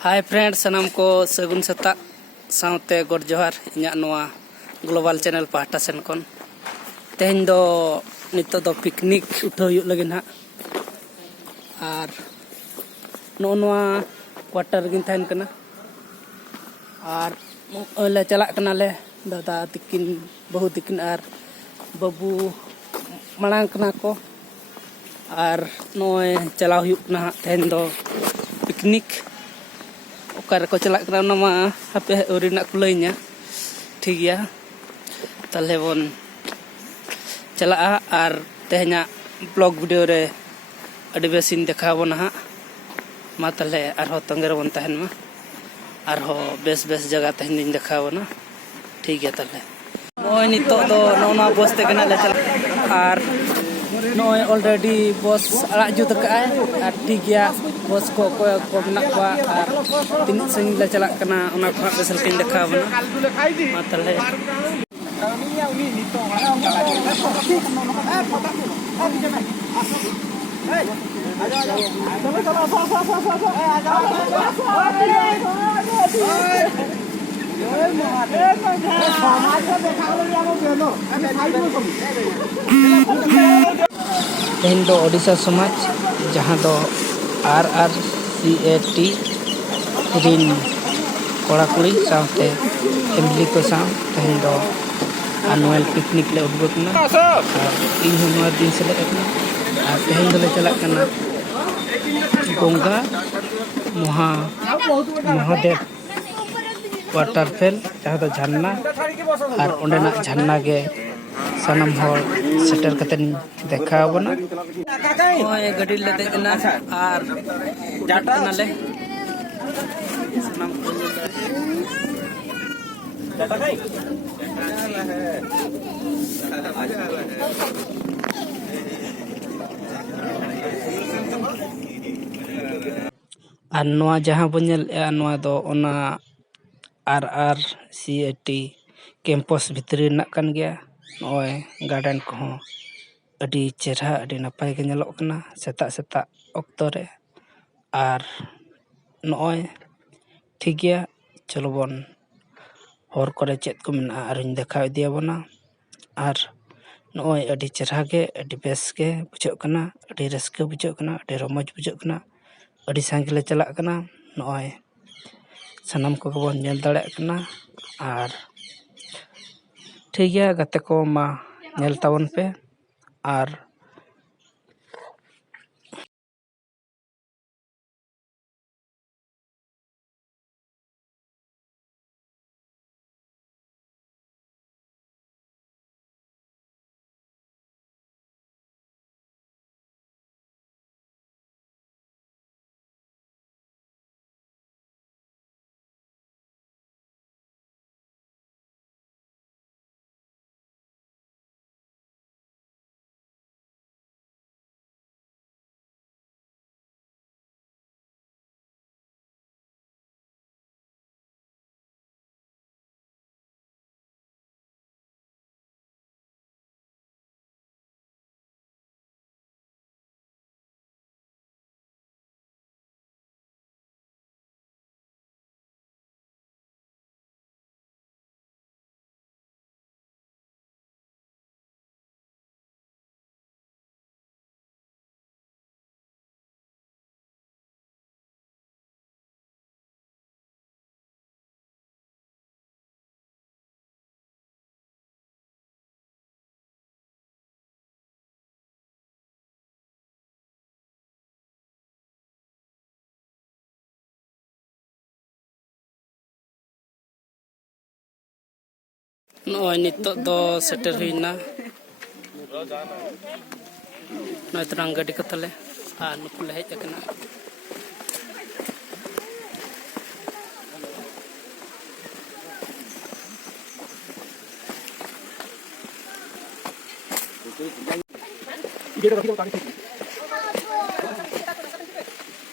Hi friends सनम को सगुन सेता साउते गोड जोहार इᱧᱟᱹᱜ ᱱᱚᱣᱟ ग्लोबल चैनल पाहटा सेन कोन तेहन दो नितो दो पिकनिक उठाव हुयुग लगे ना आर नो नोआ क्वार्टर गिन थाइन कना आर ओले चलाक कना ले दादा तिकिन बहु तिकिन आर बाबू मणांग कना को आर नोय चलाव हुयुग ना तेहन दो पिकनिक ओकर को चलाक कना ना मा हापे ओरिना कुलैnya ठीक गया तले बोन चला आर तेहना ब्लॉग वीडियो रे अडी बेसिन देखाबोना हा मा तले आरो तंगेर बोन तहन मा आरो बेस बेस जगह तहन दिन देखाबोना ठीक गया तले नोय नितो दो नोना बस ते कना ले चला आर नोय ऑलरेडी बस अड़ा जुत काय आर ठीक गया बस को मना को आर तीन संग ले चला कना ओना को बेसल किन देखाबोना मा तले तेहन दो ओडिशा समाज जहाँ दो RRCAT रिन कोड़ा कुड़ी साथे फैमिली को साथ तेहन दो एनुअल पिकनिक ले उद्घोषणा इन हुनर दिन से लेकर और तेहन दले चला कना गंगा महादेव वाटरफेल जहाँ दो झरना और ओंडेना झरना के सनम हॉल सेटर कतन देखा बना ओए गडी ले देना और जाटा नले सनम जाटा काई और नोआ जहाँ बनेल नोआ दो ओना RRCAT कैंपस भितरी ना कन गया नोय गार्डन को अडी चेहरा अडी नपाय के नेलोक कना सेता सेता ऑक्टो रे और नोय ठीक गया चलो बोन हर करे चेत को मेना आरिन देखा दिया बना और नोय अडी चेहरा के अडी बेस के बुझो कना अडी रस्के बुझो कना अडी रमज बुझो कना अडी सांगले चला कना नोय सनम को बोन नेल दाड़े कना और ठीक गया गते को मा नेल तावन पे और नोय नितो दो सेटर हुइना नोय तरंग गडी कतले आ नुकुल हेज कना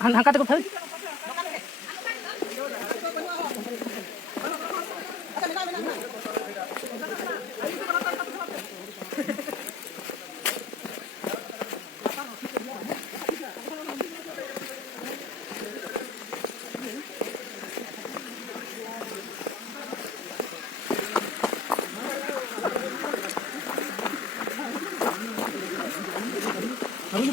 हां का तो फल Noy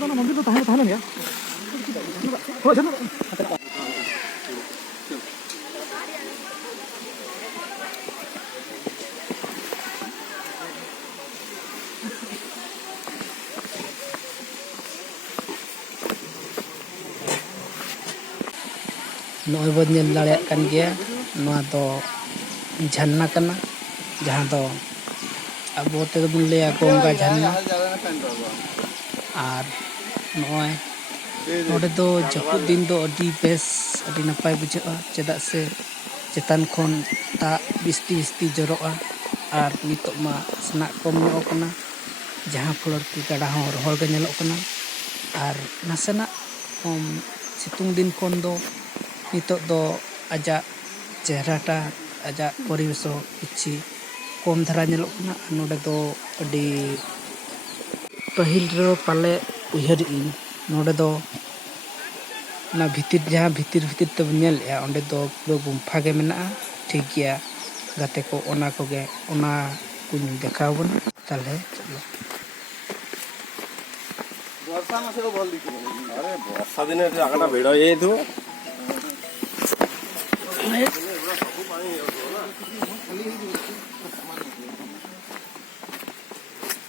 bon nyel dareyak kan gaya noa do jhanna kana jahan do abo te bun leya gongga jhanna ar noy node do japut din do adi bes adi napai bujha'a chedak se chetan khon ta bisti joro'a ar nitok ma senak kom nyok kana jahan flor ki gada hon rohol ge nyelok kana ar nasenak situng din kon do nitok do ajak chehrata ajak poribeso kichi kom dhara nyelok kana node do adi pahil ro pale uyhar in node do na bhitir jahan bhitir te nyel ya onde do puro gumfa ge mena'a ठीक गया गाते को ओना को गे ओना कुछ देखाव बन ताले चलो वर्षा मासे को बोल दिखो अरे वर्षा दिन से आगटा भेड़ ये थो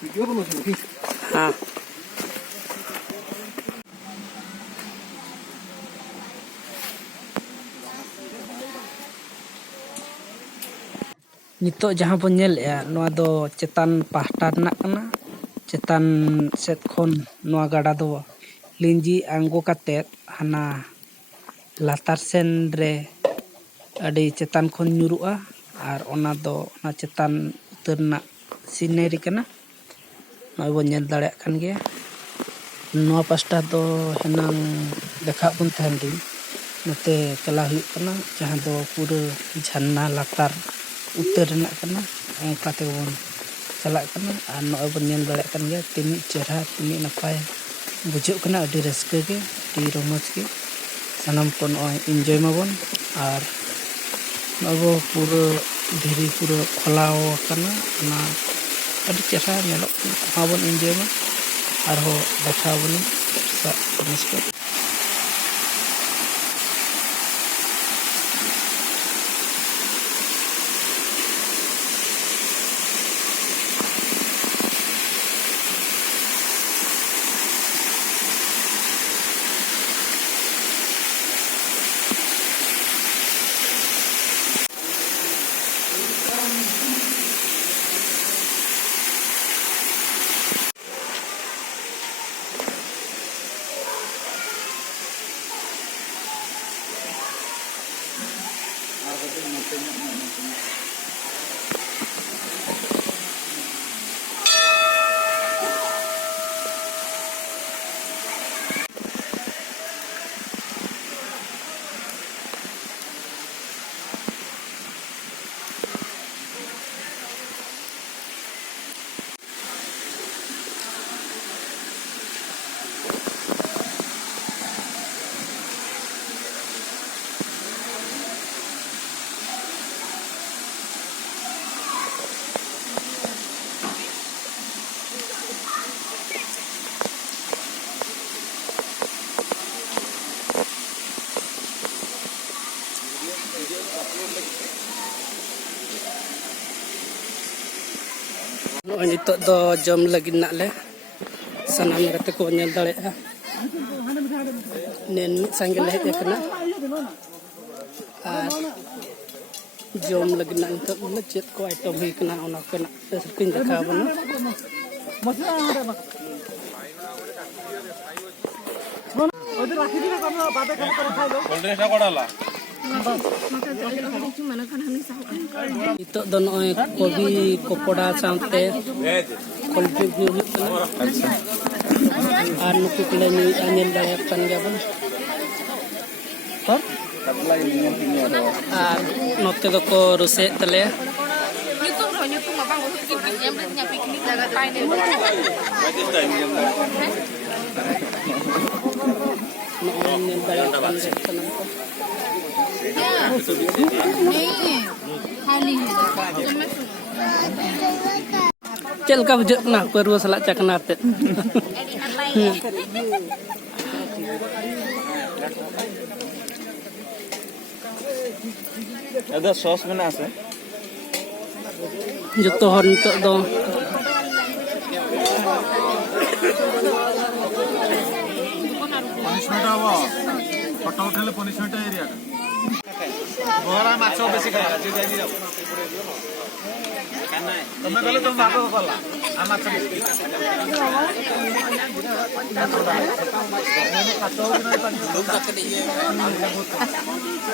वीडियो बनो छी हां nitok jahan bon nyel ya noa do chetan pahta renak kana chetan set khon noa gada do linji anggo katet hana latar sen re adi chetan khon nyuru'a ar ona do na chetan utar nak scenery kana noy bon nyel dareyak kan ge noa pasta do henang dekha bun tahan din note chala huyuk kana jahan do pura jhanna latar utar renak kana ongka te bon chalak kana ar noy bon nyel dareyak kan ge tini chehra tini napai bujuk kana adi raska ge di romoj ge sanam ko noy enjoy mabon ar nobo pura dhiri pura kholaw kana na adi chehra nyelok mabon enjoy ma ar ho dekha bon sa raska noy nitok do jom lagi nak le sanam kate ko nyel dareya nen sanggel hej kana ar jom lagi nak nitok le chet ko item hi kana ona kana screen dekha bon ওদের রাখি দিলে আমরা বাদে কাম করে খাইলো কোল্ড্রিংসটা কোডালা Itu don oy kobi kopoda sampai koldrink nyulik anu kukle ni anil dayak kan gaban kor note do ko ruse tele nyutung abang yang bernya piknik daga paine anil dayak kan sana नहीं खाली है Cel ka bujak na perlu salak cakna tet. Ada sos mana ase? Joto hor nitok do Punishment habo. Photo uthele punishment area. Bora macho besi kaya. Tome gale to macho kala. A macho besi.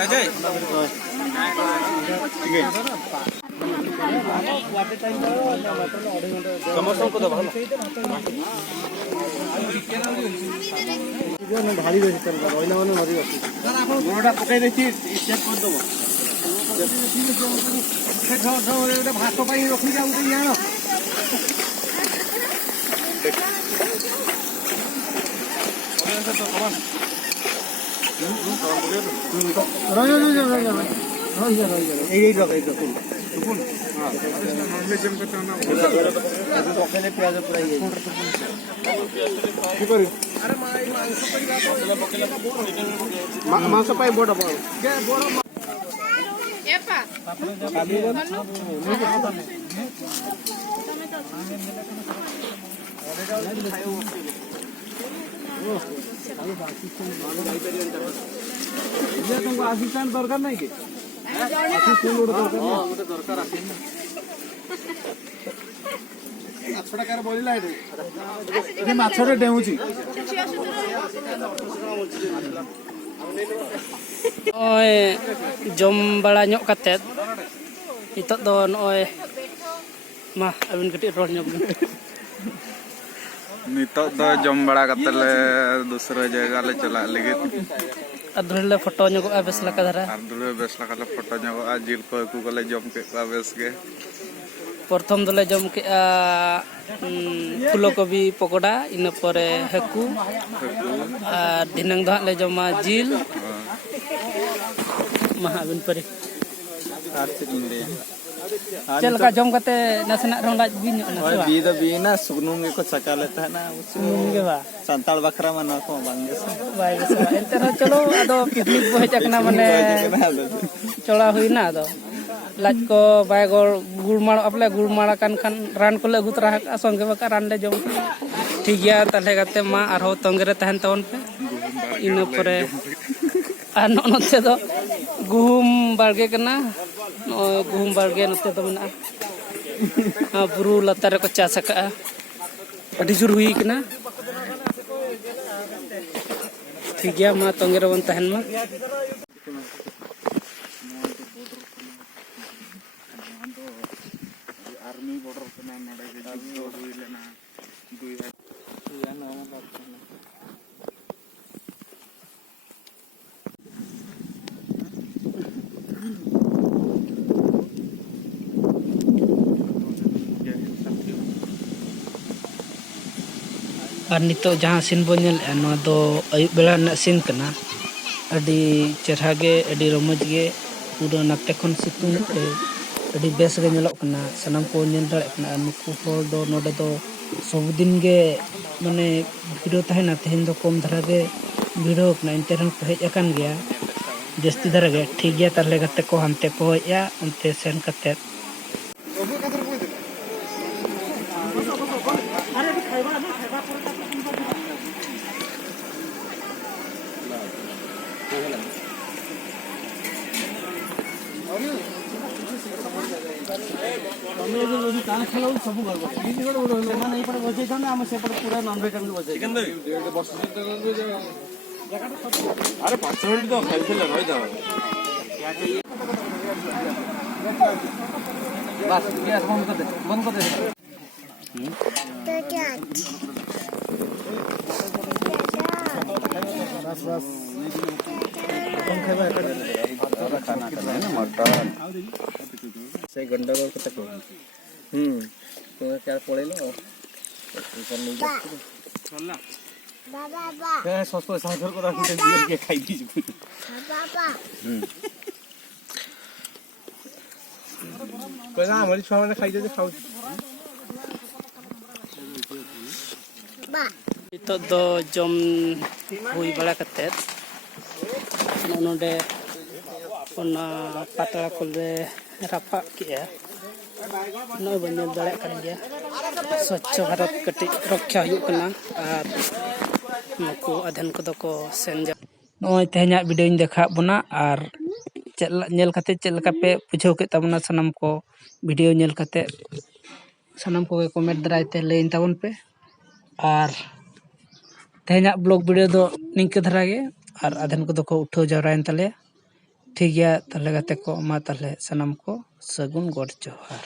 Ajay. Samosa को दबा भारी बेसी चल रहा है ना भारी बेसी गोड़ा पकाई देछि चेक कर दबो भात पाई रखी जाऊ तो यानो मांस पाई बड़ तुमको असिस्टेंट दरकार नहीं कि असिस्टेंट दरकार माछटा कार बोलिला एठी माछरे डेउची Oi jom bala nyok katet. Nitok do noy mah abin gede roh nyok. नितो दो जम बड़ा कतले दूसरे जगह ले चला लगित Adrele foto nyok abes la kadara. आर बेस लगा फोटो ᱧᱚᱜ आ जिल को को ले जम के का बेस के Porthom dole jom ke fulo kobi pokoda ina pore haku dinang dah le joma jil mah abin pare. आर से इंदे Cel ka jom kate nasenak rong laj bin nyok na ओए बी द बी ना सुगनुम के को चका लेता है ना Sunung ge ba. संताल बकरा मना को बांगे से Bai besa. Ente ro chalo ado picnic bo hejak na mane chola huina ado. Laj ko bai gol gulmar aple gulmar kan ran ko le gut rah songe baka ran le jom. Thik gaya tahle kate ma arho tongre tahen taon pe. Ina pore ano note do guhum barge kana guhum barge note do mena. Buru latar ko chas ka. Adi jur hui kana. Thik gaya ma tongre bon tahen ma. Army border पे ना नडे के जो हुई लेना दुई है या ना Ar nito jahan sin bo nyel no do ayub bela na sin kana adi cerha ge adi romoj ge pura nate khon situng te adi bes ge nyelok kana sanam ko nyel dare kana nuku hor do node do sobudin ge mane video tahena tehen do kom dhara ge video kana internet pe hej akan gya jasti dhara ge thik gya tarle gate ko hante ko ya ante sen katet ତମେ ଯଦି କାଣ ଖେଳ ସବୁ କରିବ ସେମାନେ ଏଇପଟେ ବସେଇଥାନ୍ତେ ଆମେ ସେପଟେ ପୁରା ନନଭେଜ ଆମେ ବସେଇ अरे 5 मिनट तो खेल रह जाओ ବାସ ଗ୍ୟାସ ବନ୍ଦ କରିଦେ बस बस कौन खाइबा खाना खाना है ना मटन से गंडगोल कते को तो क्या पळेलो इसन नहीं चलला बाबा बाबा के सस्तो सागर को रखि दे के खाइ दी बाबा कोइ ना हमरी छुआ माने खाइ दे खाउ ᱱᱤᱛᱚᱜ ᱫᱚ ᱡᱚᱢ ᱦᱩᱭ ᱵᱟᱲᱟ ᱠᱟᱛᱮᱫ ᱱᱚᱰᱮ ᱚᱱᱟ ᱯᱟᱛᱲᱟ ᱠᱚᱞᱮ ᱨᱟᱯᱟᱜ ᱠᱮᱜᱼᱟ ᱱᱚᱜᱼᱚᱭ ᱵᱚᱱ ᱧᱮᱞ ᱫᱟᱲᱮᱭᱟᱜ ᱠᱟᱱ ᱜᱮᱭᱟ ᱥᱚᱪᱪᱷᱚ ᱵᱷᱟᱨᱚᱛ ᱠᱟᱹᱴᱤᱡ ᱨᱚᱠᱠᱷᱟ ᱦᱩᱭᱩᱜ ᱠᱟᱱᱟ ᱟᱨ ᱱᱩᱠᱩ ᱟᱫᱷᱮᱱ ᱠᱚᱫᱚ ᱠᱚ ᱥᱮᱱ ᱱᱚᱜᱼᱚᱭ ᱛᱮᱦᱮᱧᱟᱜ ᱵᱷᱤᱰᱤᱭᱳᱧ ᱫᱮᱠᱷᱟᱣᱟᱜ ᱵᱚᱱᱟ ᱟᱨ ᱧᱮᱞ ᱠᱟᱛᱮᱫ ᱪᱮᱫ ᱞᱮᱠᱟ ᱯᱮ ᱵᱩᱡᱷᱟᱹᱣ ᱠᱮᱫ ᱛᱟᱵᱚᱱᱟ ᱥᱟᱱᱟᱢ ᱠᱚ ᱵᱷᱤᱰᱤᱭᱳ ᱧᱮᱞ ᱠᱟᱛᱮᱫ ᱥᱟᱱᱟᱢ ᱠᱚᱜᱮ ᱠᱚᱢᱮᱱᱴ ᱫᱟᱨᱟᱭ ᱛᱮ ᱞᱟᱹᱭᱟᱹᱧ ᱛᱟᱵᱚᱱ ᱯᱮ ᱟᱨ ᱛᱮᱦᱮᱧᱟᱜ ᱵᱞᱚᱜ ᱵᱷᱤᱰᱤᱭᱳ ᱫᱚ ᱱᱤᱝᱠᱟᱹ ᱫᱷᱟᱨᱟ ᱜᱮ ᱟᱨ ᱟᱫᱷᱮᱱ ᱠᱚᱫᱚ ᱠᱚ ᱩᱴᱷᱟᱹᱣ ᱡᱟᱣᱨᱟᱭᱮᱱ ᱛᱟᱞᱮᱭᱟ ᱴᱷᱤᱠ ᱜᱮᱭᱟ ᱛᱟᱦᱚᱞᱮ ᱜᱟᱛᱮ ᱠᱚ ᱢᱟ ᱛᱟᱦᱚᱞᱮ ᱥᱟᱱᱟᱢ ᱠᱚ ᱥᱟᱹᱜᱩᱱ ᱜᱚᱰ ᱡᱚᱦᱟᱨ